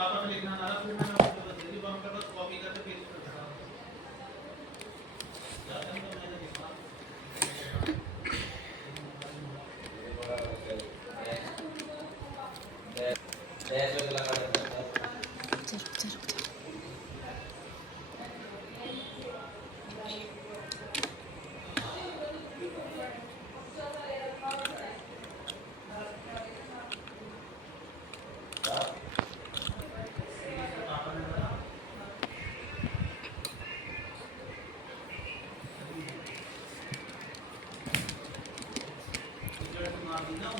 पापा से लिखना ना फिर मैंने उसको बता दिया बम का बस कॉपी करके पेस्ट कर देता हूँ जाते हैं तो मैंने लिखा मार दी ना